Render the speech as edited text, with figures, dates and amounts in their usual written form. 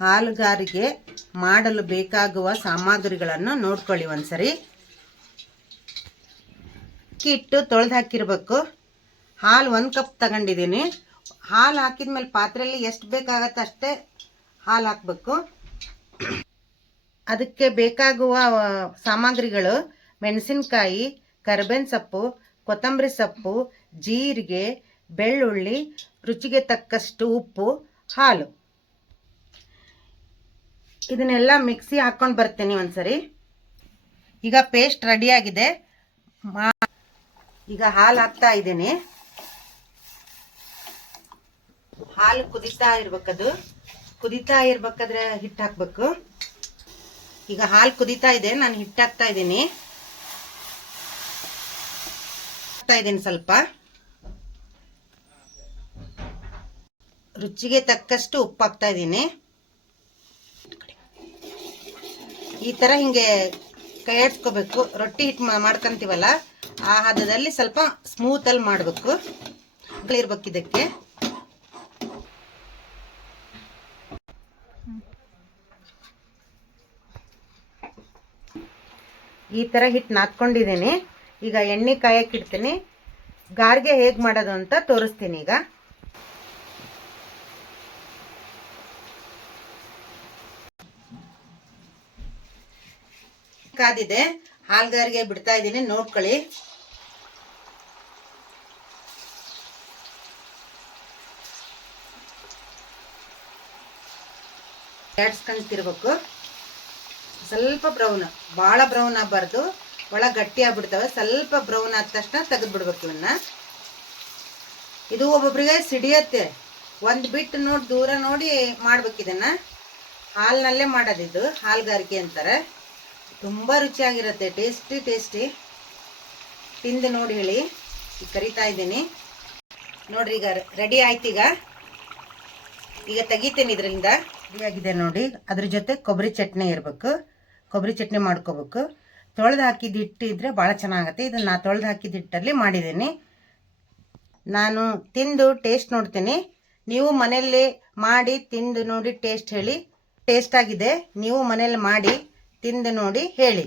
ಹಾಲುಗಾರಿಗೆ ಮಾಡಲು ಬೇಕಾಗುವ ಸಾಮಗ್ರಿಗಳನ್ನು ನೋಡ್ಕೊಳ್ಳಿ ಒಂದ್ಸರಿ. ಹಿಟ್ಟು ತೊಳೆದು ಹಾಕಿರ್ಬೇಕು. ಹಾಲು 1 ಕಪ್ ತಗೊಂಡಿದ್ದೀನಿ. ಹಾಲು ಹಾಕಿದ್ಮೇಲೆ ಪಾತ್ರೆಯಲ್ಲಿ ಎಷ್ಟು ಬೇಕಾಗತ್ತೆ ಅಷ್ಟೇ ಹಾಲು ಹಾಕಬೇಕು. ಅದಕ್ಕೆ ಬೇಕಾಗುವ ಸಾಮಗ್ರಿಗಳು ಮೆಣಸಿನಕಾಯಿ, ಕರಿಬೇವಿನ ಸೊಪ್ಪು, ಕೊತ್ತಂಬರಿ ಸೊಪ್ಪು, ಜೀರಿಗೆ, ಬೆಳ್ಳುಳ್ಳಿ, ರುಚಿಗೆ ತಕ್ಕಷ್ಟು ಉಪ್ಪು, ಹಾಲು. ಇದನ್ನೆಲ್ಲ ಮಿಕ್ಸಿ ಹಾಕೊಂಡು ಬರ್ತೀನಿ ಒಂದ್ಸರಿ. ಈಗ ಪೇಸ್ಟ್ ರೆಡಿಯಾಗಿದೆ. ಈಗ ಹಾಲು ಹಾಕ್ತಾ ಇದ್ದೀನಿ. ಹಾಲು ಕುದೀತಾ ಇರ್ಬೇಕದು. ಕುದೀತಾ ಇರ್ಬೇಕಾದ್ರೆ ಹಿಟ್ಟು ಹಾಕ್ಬೇಕು. ಈಗ ಹಾಲು ಕುದೀತಾ ಇದೆ, ನಾನು ಹಿಟ್ಟು ಹಾಕ್ತಾ ಇದ್ದೀನಿ. ಸ್ವಲ್ಪ ರುಚಿಗೆ ತಕ್ಕಷ್ಟು ಉಪ್ಪು ಹಾಕ್ತಾ ಇದ್ದೀನಿ. ಈ ತರ ಹಿಂಗೆ ಕೈ ಆಡ್ಸ್ಕೋಬೇಕು. ರೊಟ್ಟಿ ಹಿಟ್ಟು ಮಾಡ್ಕೊಂತೀವಲ್ಲ ಆ ಹದದಲ್ಲಿ ಸ್ವಲ್ಪ ಸ್ಮೂತ್ ಅಲ್ಲಿ ಮಾಡಬೇಕು. ಇರ್ಬೇಕು ಇದಕ್ಕೆ. ಈ ತರ ಹಿಟ್ಟು ನಾದ್ಕೊಂಡಿದ್ದೀನಿ. ಈಗ ಎಣ್ಣೆ ಕಾಯಕ್ಕೆ ಇಡ್ತೀನಿ. ಗಾರ್ಗೆ ಹೇಗೆ ಮಾಡೋದು ಅಂತ ತೋರಿಸ್ತೀನಿ. ಈಗ ಕಾದಿದೆ, ಹಾಲ್ಗಾರಿಗೆ ಬಿಡ್ತಾ ಇದ್ದೀನಿ, ನೋಡ್ಕೊಳ್ಳಿ. ಆಡ್ಸ್ಕೊಂತಿರ್ಬೇಕು. ಸ್ವಲ್ಪ ಬ್ರೌನ್, ಭಾಳ ಬ್ರೌನ್ ಆಗಬಾರ್ದು, ಒಳ ಗಟ್ಟಿ ಆಗ್ಬಿಡ್ತವೆ. ಸ್ವಲ್ಪ ಬ್ರೌನ್ ಆದ ತಕ್ಷಣ ತೆಗೆದು ಬಿಡ್ಬೇಕು ಇವನ್ನ. ಇದು ಒಬ್ಬೊಬ್ರಿಗೆ ಸಿಡಿಯತ್ತೆ. ಒಂದು ಬಿಟ್ಟು ನೋಡಿ ದೂರ ನೋಡಿ ಮಾಡ್ಬೇಕು. ಇದನ್ನ ಹಾಲಿನಲ್ಲೇ ಮಾಡೋದಿದ್ದು, ಹಾಲ್ಗಾರಿಕೆ ಅಂತಾರೆ. ತುಂಬ ರುಚಿಯಾಗಿರುತ್ತೆ, ಟೇಸ್ಟಿ. ತಿಂದು ನೋಡಿ ಹೇಳಿ. ಈಗ ಕರಿತಾ ಇದ್ದೀನಿ ನೋಡ್ರಿ. ಈಗ ರೆಡಿ ಆಯ್ತು. ಈಗ ತೆಗಿತೀನಿ ಇದರಿಂದ. ರೆಡಿಯಾಗಿದೆ ನೋಡಿ. ಅದ್ರ ಜೊತೆ ಕೊಬ್ಬರಿ ಚಟ್ನಿ ಇರಬೇಕು. ಕೊಬ್ಬರಿ ಚಟ್ನಿ ಮಾಡ್ಕೋಬೇಕು. ತೊಳೆದು ಹಾಕಿದ ಹಿಟ್ಟು ಇದ್ರೆ ಭಾಳ ಚೆನ್ನಾಗತ್ತೆ. ಇದನ್ನು ನಾನು ತೊಳೆದು ಹಾಕಿದ ಹಿಟ್ಟಲ್ಲಿ ಮಾಡಿದ್ದೀನಿ. ನಾನು ತಿಂದು ಟೇಸ್ಟ್ ನೋಡ್ತೀನಿ. ನೀವು ಮನೆಯಲ್ಲಿ ಮಾಡಿ ತಿಂದು ನೋಡಿ ಟೇಸ್ಟ್ ಹೇಳಿ. ಟೇಸ್ಟ್ ಆಗಿದೆ, ನೀವು ಮನೇಲಿ ಮಾಡಿ ತಿಂದು ನೋಡಿ ಹೇಳಿ.